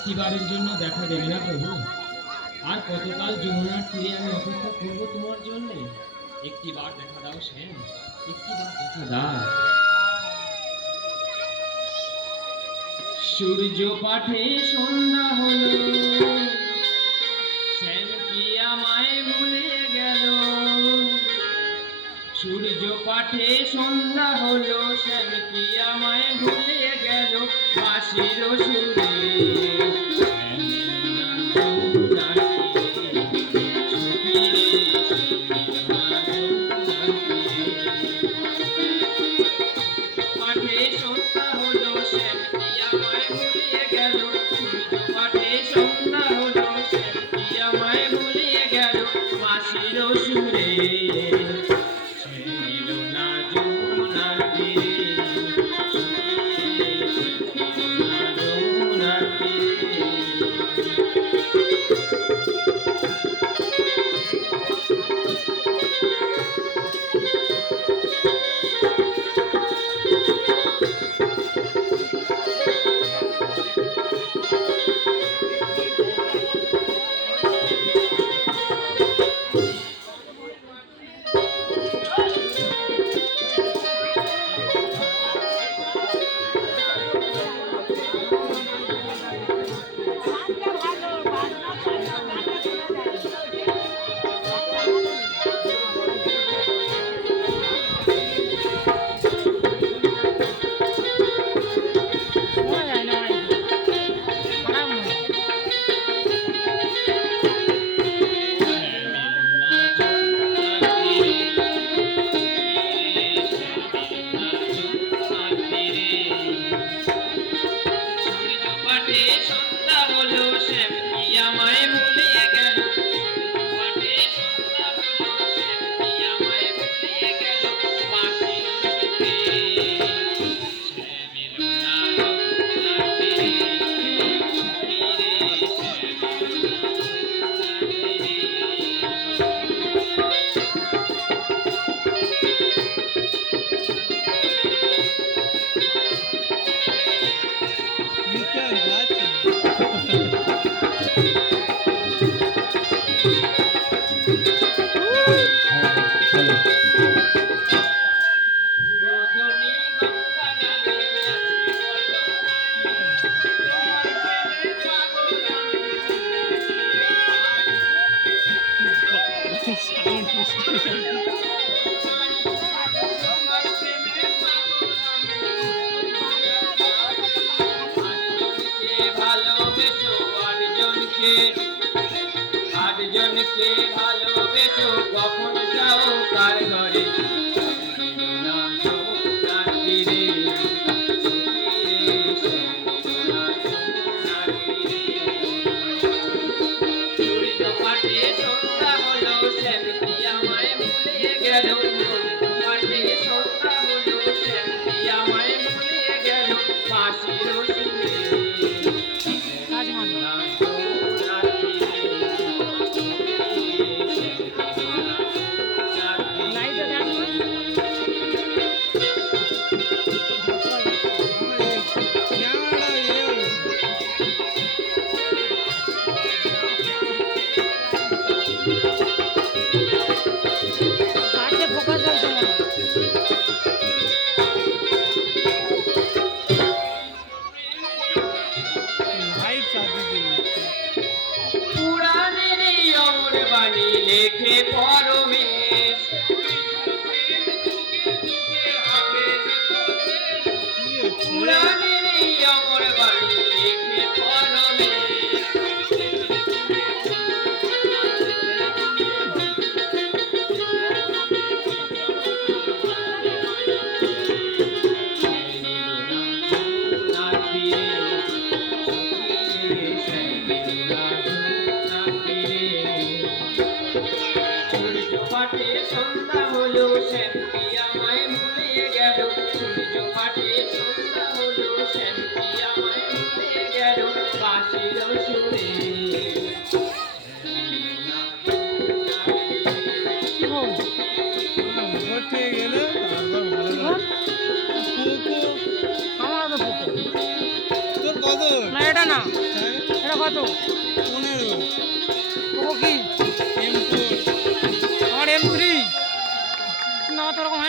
একটিবারের জন্য দেখা দেবে না প্রভু? আর কতকাল যমুনার তীরে আমি অপেক্ষা করবো তোমার জন্য? একটিবার দেখা দাও সেন, একটিবার দেখা দাও। সূর্য পাঠে সন্ধ্যা হলো, সেন কি আমায় ভুলে গেল? সূর্য পাঠে সন্ধ্যা হলো, সেন কি আমায় ভুলে গেল? বাঁশির সুরে আটজনকে ভালোবেসো, কখন যাও কার ঘরে? সূর্য পাঠে সন্ধ্যা হলো, সেন কি আমায় ভুলে গেল? পাঠে সন্ধ্যা হলো, সেন কি আমায় ভুলে গেল? বাঁশির সুরে লেখে পরমেশ, পুরাণের এই অমর বাণী লেখে পরমেশ। পাঠে সন্ধ্যা হলো, সেন কি আমায় ভুলে গেল? সূর্য পাঠে সন্ধ্যা হলো, সেন কি আমায় ভুলে গেল? বাঁশির সুরে তোর কত না, এটা না। এটা কত? 15 ও কি M4 আমার M3 না, তো ওরকম হয় না।